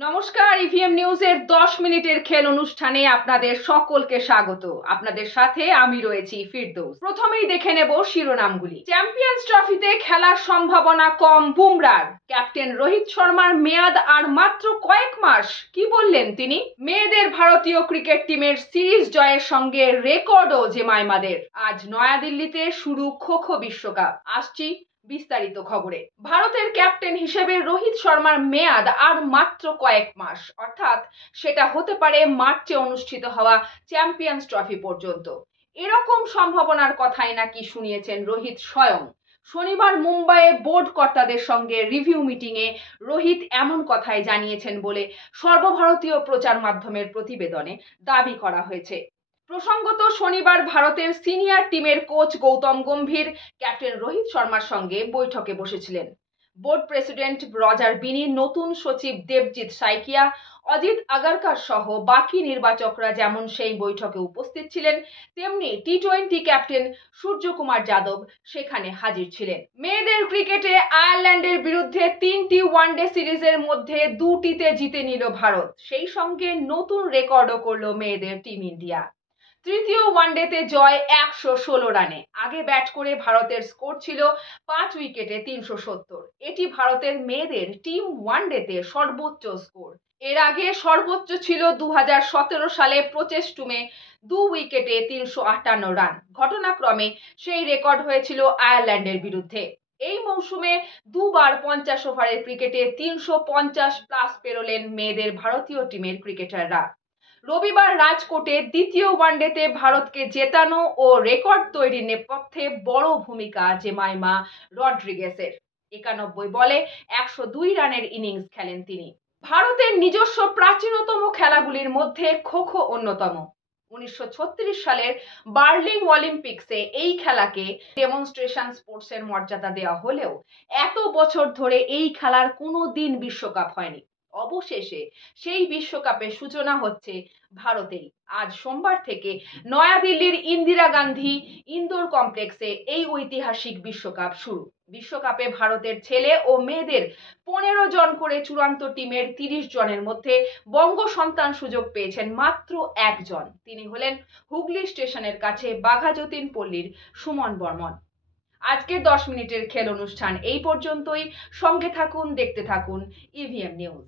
নমস্কার, ইভিএম নিউজের 10 মিনিটের খেল অনুষ্ঠানে আপনাদের সকলকে স্বাগত। আপনাদের সাথে আমি রয়েছি ফিরদৌস। প্রথমেই দেখে নেব শিরোনামগুলি। চ্যাম্পিয়ন্স ট্রফিতে খেলার সম্ভাবনা কম বুমরার। ক্যাপ্টেন রোহিত শর্মার মেয়াদ আর মাত্র কয়েক মাস। কি বললেন তিনি? মেয়েদের ভারতীয় ক্রিকেট টিমের সিরিজ জয়ের সঙ্গে রেকর্ডও জেমাইমাদের। আজ নয়াদিল্লিতে শুরু খো খো বিশ্বকাপ। আসছি বিস্তারিত খবরে। ভারতের ক্যাপ্টেন হিসেবে রোহিত শর্মার মেয়াদ আর মাত্র কয়েক মাস, অর্থাৎ সেটা হতে পারে মার্চে অনুষ্ঠিত হওয়া চ্যাম্পিয়ন্স ট্রফি পর্যন্ত। এরকম সম্ভাবনার কথাই নাকি শুনিয়েছেন রোহিত স্বয়ং। শনিবার মুম্বাইয়ে বোর্ড কর্তাদের সঙ্গে রিভিউ মিটিংয়ে রোহিত এমন কথাই জানিয়েছেন বলে সর্বভারতীয় প্রচার মাধ্যমের প্রতিবেদনে দাবি করা হয়েছে। প্রসঙ্গত, শনিবার ভারতের সিনিয়র টিমের কোচ গৌতম গম্ভীর ক্যাপ্টেন রোহিত শর্মার সঙ্গে বৈঠকে বসেছিলেন। বোর্ড প্রেসিডেন্ট রজার বিনি, নতুন সচিব দেবজিৎ সাইকিয়া, অজিত আগারকার সহ বাকি নির্বাচকরা যেমন সেই বৈঠকে উপস্থিত ছিলেন, তেমনি টি-20 ক্যাপ্টেন সূর্যকুমার যাদব সেখানে হাজির ছিলেন। মেয়েদের ক্রিকেটে আয়ারল্যান্ডের বিরুদ্ধে 3টি ওয়ানডে সিরিজের মধ্যে 2টিতে জিতে নিল ভারত। সেই সঙ্গে নতুন রেকর্ডও করল মেয়েদের টিম ইন্ডিয়া। তৃতীয় ওয়ানডেতে জয় 116 রানে। আগে ব্যাট করে ভারতের স্কোর ছিল 5 উইকেটে 370। এটি ভারতের মেয়েদের টিম ওয়ানডেতে সর্বোচ্চ স্কোর। এর আগে সর্বোচ্চ ছিল 2017 সালে প্রচেস্টুমে 2 উইকেটে 358 রান। ঘটনাক্রমে সেই রেকর্ড হয়েছিল আয়ারল্যান্ডের বিরুদ্ধে। এই মৌসুমে দুবার 50 ওভারের ক্রিকেটে 350 প্লাস পেরোলেন মেয়েদের ভারতীয় টিমের ক্রিকেটাররা। রবিবার রাজকোটে দ্বিতীয় ওয়ানডেতে ভারতকে জেতানো ও রেকর্ড তৈরির নেপথ্যে বড় ভূমিকা জেমাইমা রড্রিগেসের। 91 বলে 102 রানের ইনিংস খেলেন তিনি। ভারতের নিজস্ব প্রাচীনতম খেলাগুলির মধ্যে খো খো অন্যতম। 1936 সালের বার্লিন অলিম্পিক্সে এই খেলাকে ডেমনস্ট্রেশন স্পোর্টসের মর্যাদা দেওয়া হলেও এত বছর ধরে এই খেলার কোনো দিন বিশ্বকাপ হয়নি। অবশেষে সেই বিশ্বকাপের সূচনা হচ্ছে ভারতেই। আজ সোমবার থেকে নয়াদিল্লির ইন্দিরা গান্ধী ইনডোর কমপ্লেক্সে এই ঐতিহাসিক বিশ্বকাপ শুরু। বিশ্বকাপে ভারতের ছেলে ও মেয়েদের 15 জন করে চূড়ান্ত টিমের 30 জনের মধ্যে বঙ্গ সন্তান সুযোগ পেয়েছেন মাত্র একজন। তিনি হলেন হুগলি স্টেশনের কাছে বাঘাযতীন পল্লীর সুমন বর্মন। আজকের 10 মিনিটের খেল অনুষ্ঠান এই পর্যন্তই। সঙ্গে থাকুন, দেখতে থাকুন ইভিএম নিউজ।